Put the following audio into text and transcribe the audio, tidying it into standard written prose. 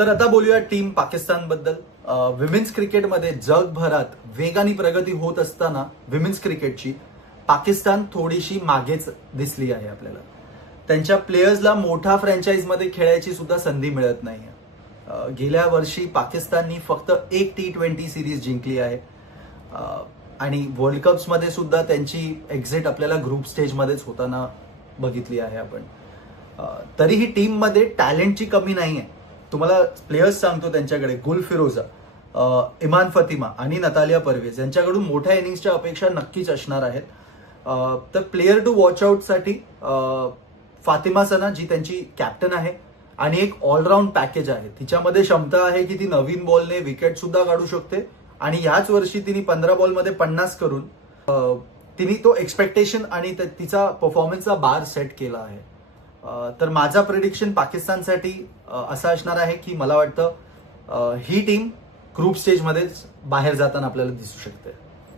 तर आता बोलूया टीम पाकिस्तान बद्दल. विमेन्स क्रिकेटमध्ये जगभरात वेगाने प्रगती होत असताना विमेन्स क्रिकेटची पाकिस्तान थोडीशी मागेच दिसली आहे आपल्याला. त्यांच्या प्लेयर्सला मोठ्या फ्रँचाईजमध्ये खेळायची सुद्धा संधी मिळत नाही. गेल्या वर्षी पाकिस्ताननी फक्त एक T20 सिरीज जिंकली आहे आणि वर्ल्ड कप्समध्ये सुद्धा त्यांची एक्झिट आपल्याला ग्रुप स्टेजमध्येच होताना बघितली आहे आपण. तरीही टीममध्ये टॅलेंटची कमी नाही आहे. तुम्हाला प्लेयर्स सांगतो त्यांच्याकडे गुल फिरोजा, इमान फतिमा आणि नतालिया परवेज यांच्याकडून मोठ्या इनिंग्सच्या अपेक्षा नक्कीच असणार आहेत. तर प्लेअर टू वॉच आउट साठी फातिमा सना जी त्यांची कॅप्टन आहे आणि एक ऑलराऊंड पॅकेज आहे. तिच्यामध्ये क्षमता आहे की ती नवीन बॉलने विकेट सुद्धा काढू शकते आणि ह्याच वर्षी तिने 15 बॉलमध्ये 50 करून तिने तो एक्सपेक्टेशन आणि तिचा परफॉर्मन्सचा बार सेट केला आहे. तर माझा प्रेडिक्शन पाकिस्तानसाठी असा असणार आहे की मला वाटतं ही टीम ग्रुप स्टेजमध्येच बाहेर जाताना आपल्याला दिसू शकते.